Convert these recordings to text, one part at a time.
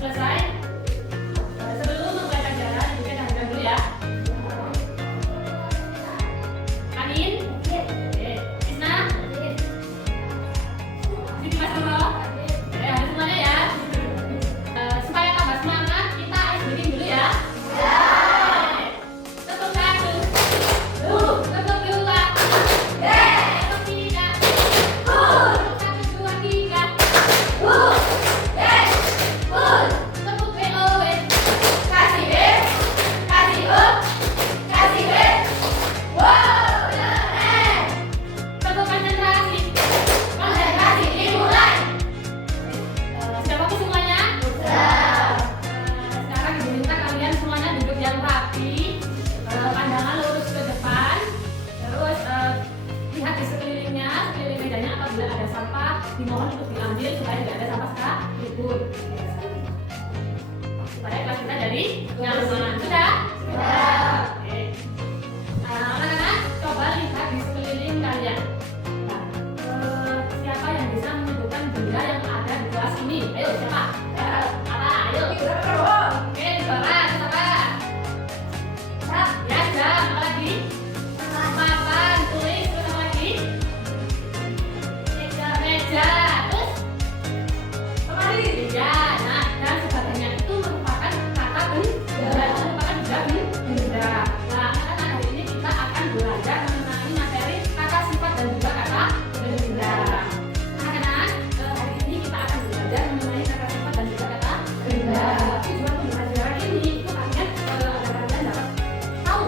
selesai. Sebelum memulai pelajaran, kita dengarkan dulu ya. Amin. Oke. Isna. Sini Mas Nurul. Oke, semuanya ya. Supaya tambah semangat, kita ice breaking dulu ya. Tepuk satu. Tepuk dua. Tepuk tiga. Satu, dua, tiga. Tepuk BOW. Kasih B. Kasih O. Kasih B. Wow, keren. Tepuk konsentrasi. Konsentrasi dimulai. Sudah fokus semuanya? Sudah. Sekarang ibu minta kalian semuanya duduk yang rapi, pandangan lurus ke depan, terus lihat di sekelilingnya, sekeliling mejanya apabila ada sampah dimohon untuk diambil supaya tidak ada sampah kabur. Supaya kelas kita jadi nyaman. Sudah? Sudah. Oke. Anak-anak coba lihat di sekeliling kalian. Nah, siapa yang bisa menyebutkan benda yang ada di kelas ini? Ayo siapa? Apa? Ayo. Oke, suara. Siapa? Ya, jam. Apa lagi? Papan, tulis. Terus apa lagi? Meja. Terus? Lemari. Ya, nah, dan sebagainya itu merupakan kata benda. Merupakan benda. Nah, anak-anak hari ini kita akan belajar mengenai materi kata sifat dan juga kata benda. Anak-anak, hari ini kita akan belajar mengenai kata sifat dan juga kata benda. Tujuan pembelajaran ini itu kalian agar kalian dapat tahu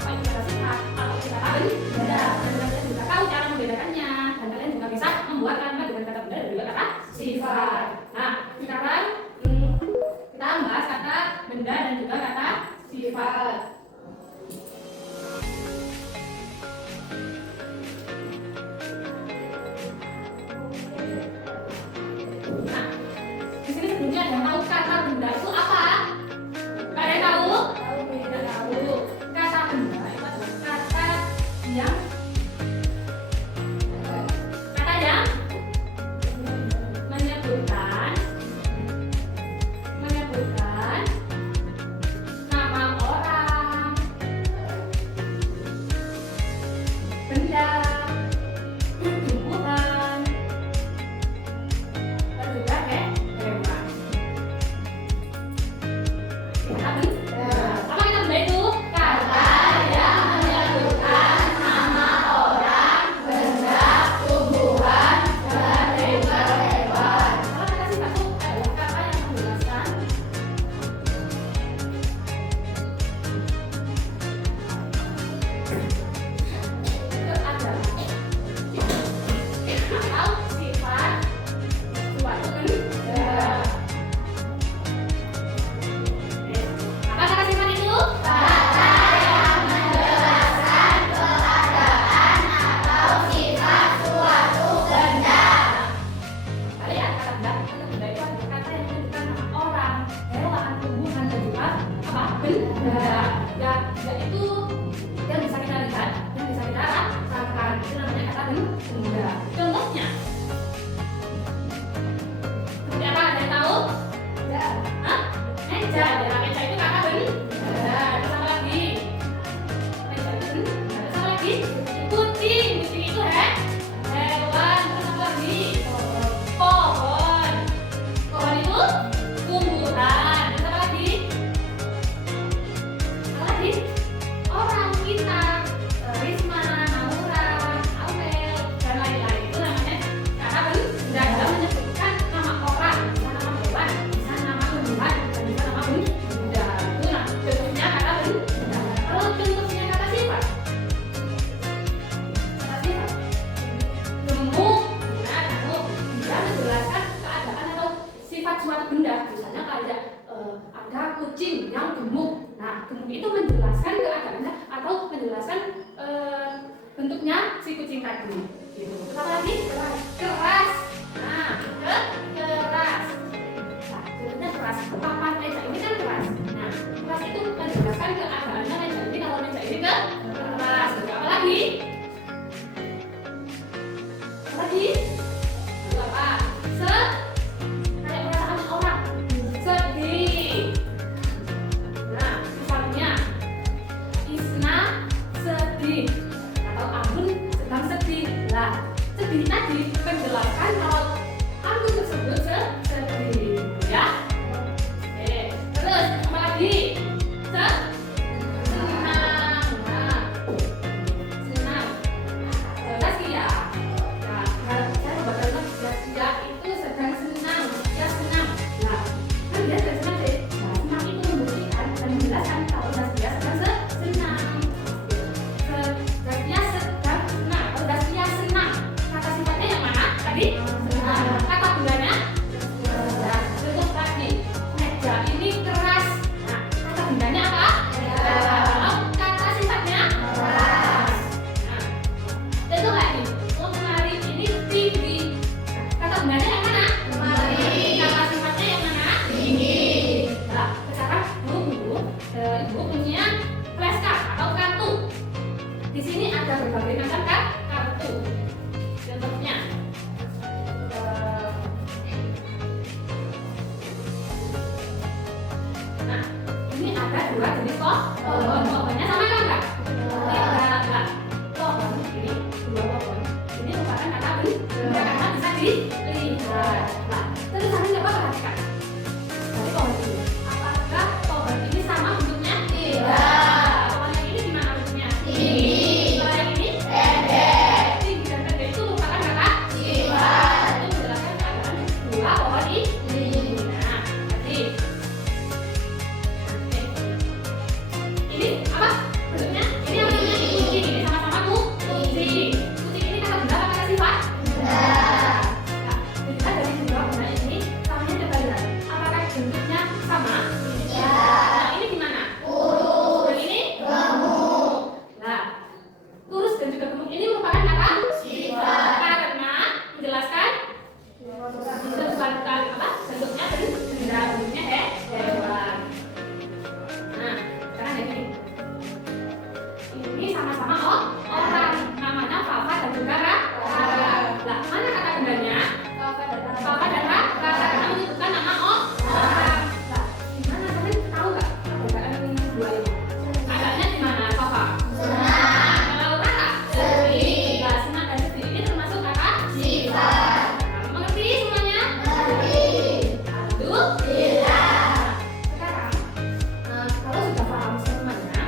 apa itu kata sifat, apa itu kata benda, dan kalian juga tahu cara membedakannya, dan kalian juga bisa membuat kalimat dengan kata benda dan juga kata sifat. Nah, sekarang kita membahas kata benda dan juga kata sifat. Nah, di sini sebelumnya ada yang tahu kata benda itu apa? Nggak ada yang tahu? Tidak tahu. Kata benda itu adalah kata yang menyebutkan nama orang, benda, tumbuhan, dan juga hewan. Apa kata benda itu? Kata yang menyebutkan nama orang, benda, tumbuhan, dan juga hewan. Kalau kata sifat itu adalah kata yang menjelaskan keadaan atau sifat suatu benda. Apa kata sifat itu? Kata yang menjelaskan keadaan atau sifat suatu benda. Kalian kata benda itu adalah kata yang menunjukkan nama orang, hewan, tumbuhan, dan juga apa? Benda. Ya, yaitu yang bisa kita lihat, yang bisa kita rasakan. Itu namanya kata benda. Contohnya, seperti apa? Ada yang tahu? Hah? Meja. Ya, meja itu kata benda. Terus apa lagi? Meja itu benda. Terus apa lagi? Kucing. Kucing itu hewan. Terus apa lagi? Pohon. Pohon itu tumbuhan. Terus apa lagi? Apa lagi? Orang, kita, Risma, Naura, Aurel, dan lain-lain. Itu namanya kata benda. Dalam menyebutkan nama orang, bisa nama hewan, bisa nama tumbuhan, dan bisa nama benda. Itu nah, contohnya kata benda. Kalau contohnya kata sifat, gemuk. Nah, gemuk bisa menjelaskan keadaan atau sifat suatu benda. Misalnya kayak ada kucing yang gemuk. Nah, gemuk itu menjelaskan keadaannya atau menjelaskan bentuknya si kucing tadi. Gitu. Terus apa lagi? Keras. Nah, keras. Nah, contohnya keras. Papan meja ini kan keras. Nah, keras itu menjelaskan keadaannya meja ini kalau meja ini keras. Apa lagi? Apa lagi? Apa? Kayak perasaan orang. ada dua jenis pohon. Pohonnya sama kan enggak? Tidak. Pohon ini dua pohon. Ini merupakan kata benda karena bisa dilihat. Nah, terus kalian coba perhatikan. Dari pohon ini, apakah pohon ini sama bentuknya? Tidak. Pohon yang ini gimana bentuknya? Tinggi. Kalau yang ini? Pendek. Tinggi dan pendek itu merupakan kata sifat. Itu menjelaskan keadaan dua pohon ini. Nah, jadi ini apa bentuknya? Ini apa namanya? Kucing. Ini sama-sama kucing. Kucing ini kata benda apa kata sifat? Benda. Nah, kita dari dua benda ini samanya coba lihat. Apakah bentuknya sama? Tidak. Nah, ini gimana? Lurus. Dan ini gemuk. Nah, lurus dan juga gemuk ini merupakan kata sifat. Karena menjelaskan bentuk apa? Bentuknya benda, bentuknya hewan. Nah, sekarang yang ini. Ini sama-sama orang. Namanya Papa dan juga Rara. Lah, mana kata bendanya? Papa dan Rara. Karena menyebutkan nama orang. Lah, gimana kalian tahu nggak perbedaan dua ini? Adanya di mana, Papa? Kalau Rara? Lah, senang dan sedih ini termasuk kata sifat. Mengerti semuanya? Alhamdulillah. Sekarang, kalau sudah paham semuanya,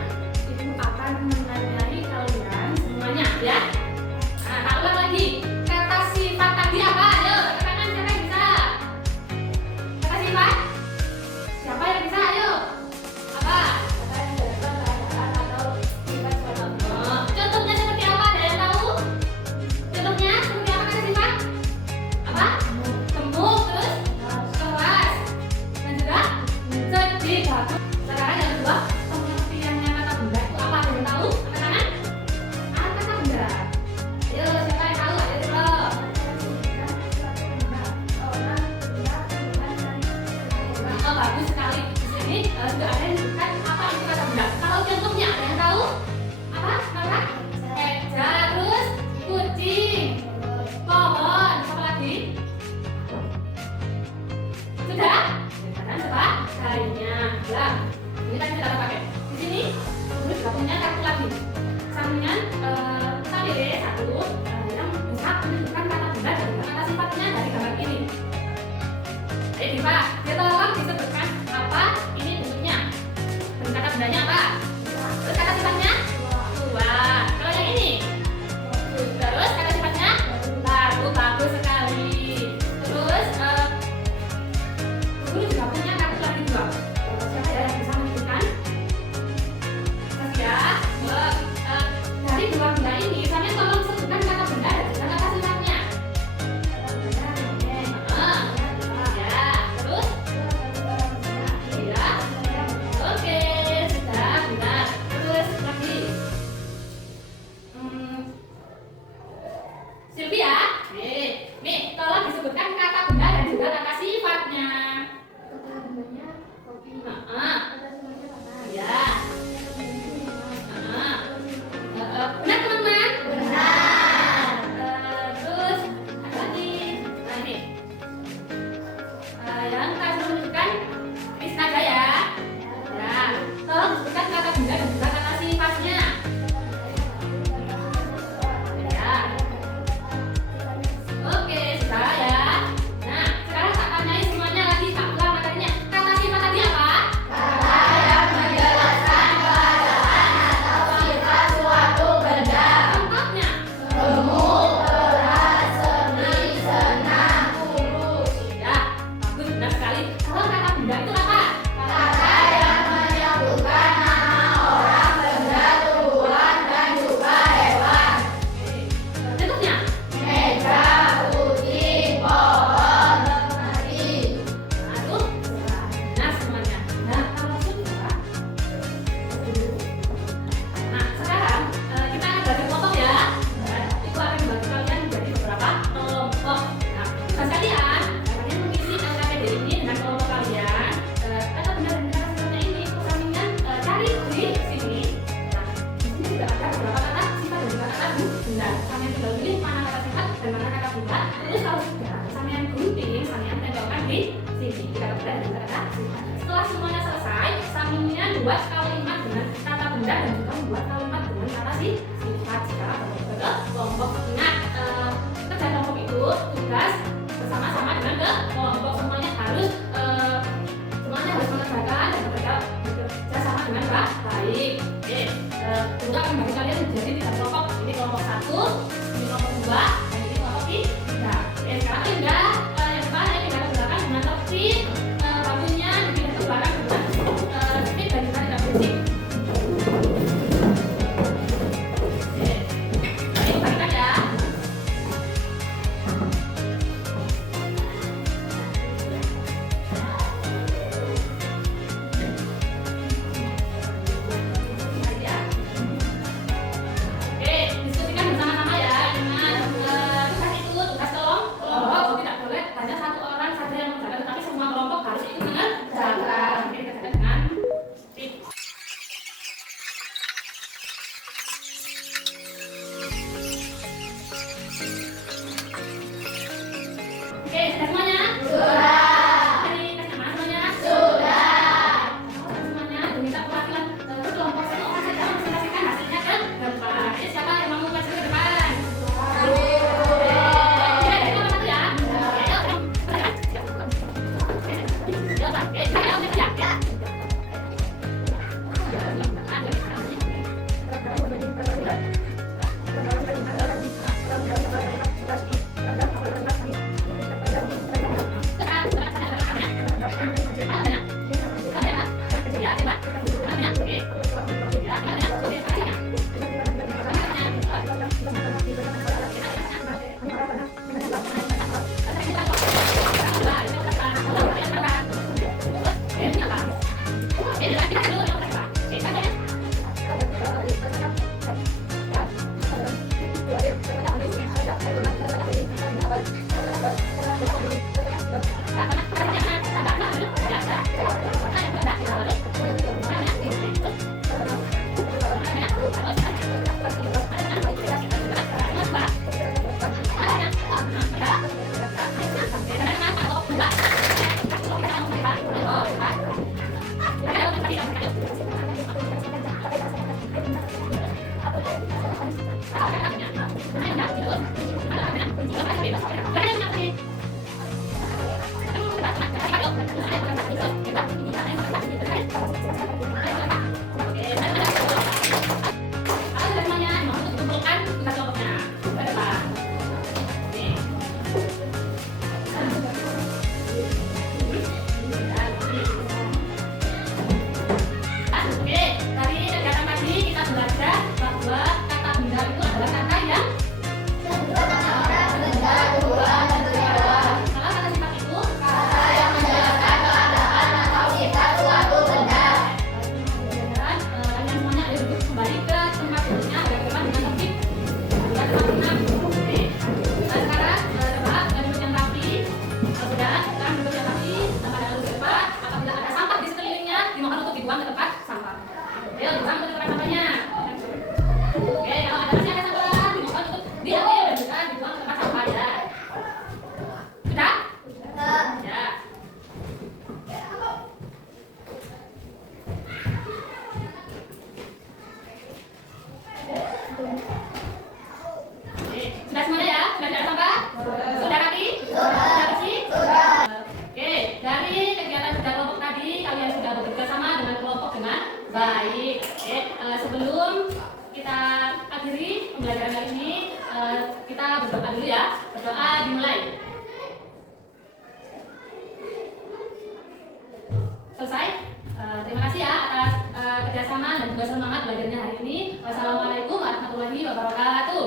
Ibu akan menanyai kalian semuanya, ya. Nah, tak ulang lagi. Kata sifat tadi apa? Ayo, katakan siapa yang bisa? Kata sifat? Siapa yang bisa? Ayo. Apa? Contohnya seperti apa? Ada yang tahu? Contohnya seperti apa kata sifat? Apa? Gemuk, terus keras, dan juga sedih. Bagus. Sekarang yang kedua, pengertiannya kata benda itu apa? Ada yang tahu? Angkat tangan. Apa kata benda? Ayo, siapa yang tahu? Ayo coba. Oh, bagus sekali. Di sini sudah ada yang disebutkan apa itu kata benda. Kalau contohnya ada yang tahu? Apa? Maka eja, terus kucing, pohon, apa lagi? Sudah? Sekarang coba carinya. Ya, ini tadi sudah pakai. Di sini terus juga punya kartu lagi. Sampingan kita pilih satu yang bisa menunjukkan kata benda dan juga kata sifatnya dari gambar ini. Ayo Diva, dia tolong disebutkan apa ini bentuknya dan kata bendanya apa? Terus kata sifatnya? Dua. Kalau yang ini? Terus kata sifatnya? Satu. Bagus sekali. Terus guru juga punya kartu lagi dua. Siapa ya yang bisa menunjukkan? Ya, dari dua benda ini, kalian tolong sebutkan kata benda dan juga kata sifatnya. Ya, terus? Ya, oke, sudah, benar. Terus lagi. Sylvia, nih, tolong disebutkan kata benda dan juga kata sifatnya. Ya. Benar teman-teman? Benar. Terus ada lagi. Nah ini. Yang kita menunjukkan Krisna ya. Ya. Tolong disebutkan kata benda dan juga kata sifatnya. Ya. Oke, sudah ya. Nah, sekarang tak tanyai semuanya lagi. Tak ulang materinya. Kata sifat tadi apa? Kata yang menjelaskan keadaan atau sifat suatu benda. Contohnya? Gemuk, keras, sedih, senang, kurus. Ya, bagus, benar sekali. Kalau kata benda itu apa? Kata yang menyebutkan nama orang, benda, tumbuhan, dan juga hewan. Contohnya? Meja, kucing, pohon, lemari. Aduh, benar semuanya. Nah, kalau sudah. Nah, sekarang kita akan bagi kelompok ya. Itu akan dibagi kalian menjadi beberapa kelompok. Nah, tugas kalian mengisi SKPD ini dengan kelompok kalian. Kata benda dan kata sifatnya ini, sampingan cari di sini. Nah, di sini juga ada beberapa kata sifat dan juga kata benda. Sampingan tinggal pilih mana kata sifat dan mana kata benda. Terus kalau sudah, sampingan gunting, sampingan tempelkan di sini. Kata benda dan juga kata sifat. Setelah semuanya selesai, Selanjutnya buat kalimat dengan kata benda dan juga membuat kalimat dengan kata sifat. Sekarang kita ke kelompok. Ingat, kerja kelompok itu tugas bersama-sama dengan ke kelompok. Semuanya harus mengerjakan dan bekerja sama dengan baik. Oke, kita akan bagi kalian menjadi 3 kelompok. Ini kelompok 1, ini kelompok 2, dan ini kelompok 3. Oke, sekarang Linda yang depan ayo kita gunakan dengan tertib waktunya, jadi kita belakang dengan speed dan kita tidak berisik. Oke, ayo bagikan ya. Oke, sudah semuanya? Sudah. Dari tesnya mana semuanya? Sudah. Semuanya diminta perwakilan kelompok 1 orang saja mempresentasikan hasilnya ke depan. Ini siapa yang mau maju ke depan? Baik, sebelum kita akhiri pembelajaran kali ini, kita berdoa dulu ya. Berdoa dimulai. Selesai. Terima kasih ya atas kerjasama dan juga semangat belajarnya hari ini. Wassalamualaikum warahmatullahi wabarakatuh.